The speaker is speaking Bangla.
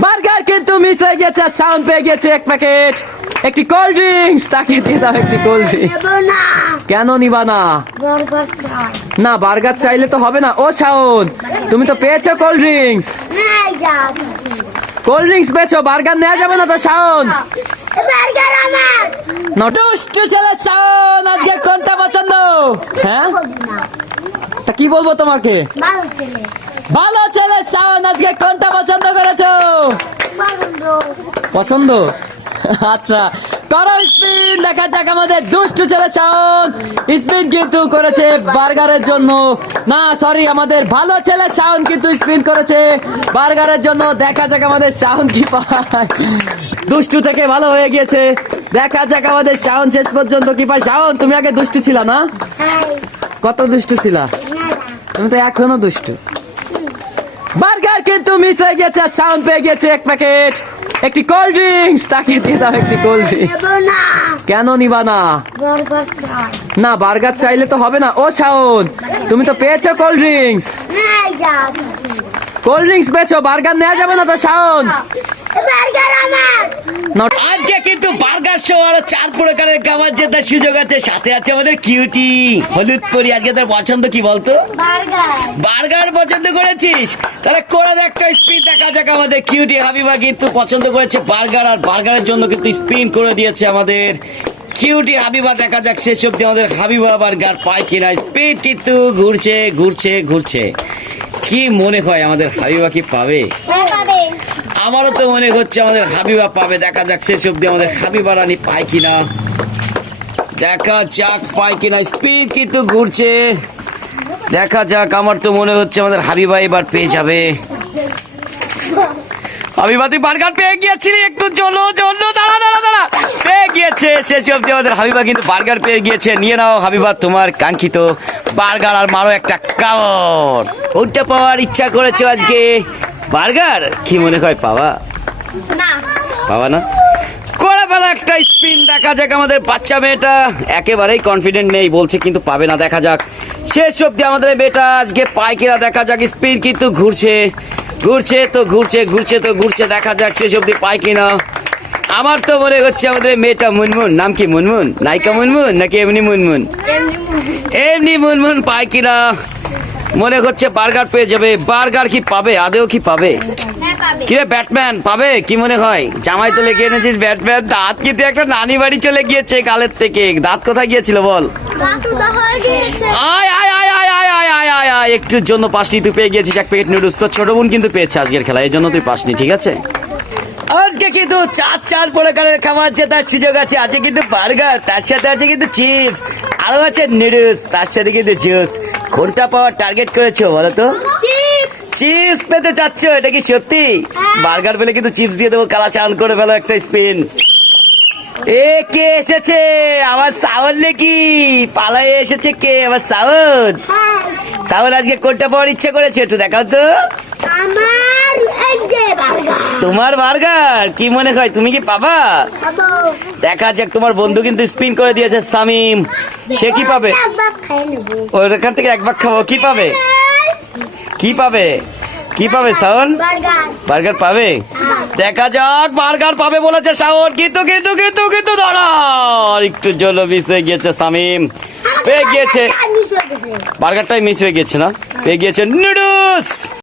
বার্গার কিন্তু মিস হয়ে গেছে, সাউন্ড পেয়ে গেছে এক প্যাকেট। একটি কোল্ড ড্রিঙ্কস তাকে দিয়ে দাও, একটি কোল্ড ড্রিঙ্কস। কেন নিবা না? না, বার্গার চাইলে তো হবে না। ও সাউন্ড, তুমি তো পেয়েছো কোল্ড ড্রিঙ্কস। কোল্ড ড্রিঙ্কস পেয়েছো, বার্গার নেওয়া যাবে না তো সাউন্ড। দুষ্টু ছেলে সাউন্ড, আজকে কোনটা পছন্দ? হ্যাঁ, তা কি বলবো তোমাকে? ভালো ছেলে সাউন্ড, আজকে কোনটা পছন্দ করেছো? পছন্দ, আচ্ছা করো স্পিন। দেখা যাক আমাদের দুষ্টু ছেলে সাউন্ড স্পিন কিন্তু করেছে বার্গারের জন্য। না সরি, আমাদের ভালো ছেলে সাউন্ড কিন্তু স্পিন করেছে বার্গারের জন্য। দেখা যাক আমাদের সাউন্ড কি পায়। দুষ্টু থেকে ভালো হয়ে গিয়েছে। দেখা যাক আমাদের সাউন্ড শেষ পর্যন্ত কি পায়। সাউন্ড, তুমি আগে দুষ্টু ছিলা না? কত দুষ্টু ছিলা? তুমি তো এখনো দুষ্টু। বার্গার কিন্তু মিস হয়ে গেছে, সাউন্ড পেয়ে গেছে এক প্যাকেট। একটি কোল্ড ড্রিঙ্কস তাকে দিয়ে দাও, একটি কোল্ড ড্রিঙ্কস। কেন নিবা না? না, বার্গার চাইলে তো হবে না। ও সাউন্ড, তুমি তো পেয়েছো কোল্ড ড্রিঙ্কস। কোল্ড ড্রিঙ্কস পেয়েছো, বার্গার নেওয়া যাবে না তো সাউন্ড। আজকে কিন্তু বার্গার শো আর 4 প্রকারের খাবার জেতার সুযোগ আছে। সাথে আছে আমাদের কিউটি হলুদ পরি। আজকে তোর পছন্দ কি বলতো? বার্গার পছন্দ করেছিস? তাহলে করে একটা স্পিন। দেখা যাক আমাদের কিউটি হাবিবা কিন্তু পছন্দ করেছে বার্গার, আর বার্গারের জন্য কিন্তু স্পিন করে দিয়েছে আমাদের কিউটি হাবিবা। দেখা যাক শেষ অব্দি আমাদের হাবিবা বার্গার পায় কিনা। স্পিন কিন্তু ঘুরছে ঘুরছে ঘুরছে। কি মনে হয় আমাদের হাবিবা কি পাবে? আমারও তো মনে হচ্ছে আমাদের হাবিবা পাবে। দেখা যাক শেষ অব্দি আমাদের হাবিবা রানী পায় কিনা। দেখা যাক পায় কিনা। স্পিড কিন্তু ঘুরছে। দেখা যাক, আমার তো মনে হচ্ছে আমাদের হাবিবা এবার পেয়ে যাবে। হাবিবা তুই বার্গার পেয়ে গিয়েছিলি, একটু জলো জলো দাঁড়া দাঁড়া দাঁড়া। পেয়ে গিয়েছে শেষ অব্দি আমাদের হাবিবা কিন্তু বার্গার পেয়ে গিয়েছে। নিয়ে নাও হাবিবা তোমার কাঙ্ক্ষিত বার্গার, আর মারো একটা কামড়। ওটা পাওয়ার ইচ্ছা করেছো আজকে বার্গার? কি মনে হয় পাওয়া? পাওয়া না? করে ফেলা একটা স্পিন। দেখা যাক আমাদের বাচ্চা মেয়েটা একেবারেই কনফিডেন্ট নেই, বলছে কিন্তু পাবে না। দেখা যাক শেষ অব্দি আমাদের মেয়েটা আজকে পায় কিনা। দেখা যাক স্পিন কিন্তু ঘুরছে ঘুরছে তো ঘুরছে ঘুরছে তো ঘুরছে। দেখা যাক শেষ অব্দি পায় কিনা। আমার তো মনে হচ্ছে আমাদের মেয়েটা মুনমুন। নাম কি মুনমুন? নায়িকা মুনমুন নাকি এমনি মুনমুন? এমনি মুনমুন পায় কিনা। মনে হচ্ছে বার্গার পেয়ে যাবে। বার্গার কি পাবে? আদেও কি পাবে? কিরে ব্যাটম্যান পাবে? কি মনে হয়? জামাই তো লেগে এনেছিস ব্যাটম্যান। দাঁত কিন্তু একটা নানি বাড়ি চলে গিয়েছে কালের থেকে। দাঁত কোথায় গিয়েছিল বল? আয় আয় আয় আয় আয় আয় আয় আয় আয়। একটুর জন্য পাসনি, তুই পেয়ে গিয়েছিস এক প্যাকেট নুডলস। তোর ছোট বোন কিন্তু পেয়েছে আজকের খেলা, এই জন্য তুই পাসনি, ঠিক আছে? আজকে কিন্তু 4 প্রকারের খাবার জেতার সুযোগ আছে। আছে কিন্তু বার্গার, তার সাথে আছে কিন্তু চিপস, আরো আছে নুডলস, তার সাথে কিন্তু জুস। কোনটা পাওয়ার টার্গেট করেছো বলো তো? চিপস পেতে চাচ্ছ? এটা কি সত্যি? বার্গার পেলে কিন্তু চিপস দিয়ে দেবো। কালা চাল করে ফেলো একটা স্পিন। এ কে এসেছে? আমার সাউন্ড নাকি পালাই এসেছে? কে আমার সাউন্ড? সাউন্ড আজকে কোনটা পাওয়ার ইচ্ছা করেছে একটু দেখাও তো। তোমার বার্গার কি মনে হয় তুমি কি পাবা? দেখা যাক। তোমার বন্ধু কিন্তু স্পিন করে দিয়েছে সামিম, সে কি পাবে? ওখান থেকে এক ভাগ খাবো। কি পাবে? কি পাবে? কি পাবে সাউন্ড? বার্গার পাবে। দেখা যাক, বার্গার পাবে বলেছে সাউন্ড। কিন্তু কিন্তু কিন্তু কিন্তু দাঁড়া, একটু জল মিস হয়ে গিয়েছে। সামিম পেয়ে গিয়েছে বার্গারটাই মিস হয়ে গেছে। না, পেয়ে গিয়েছে নুডলস।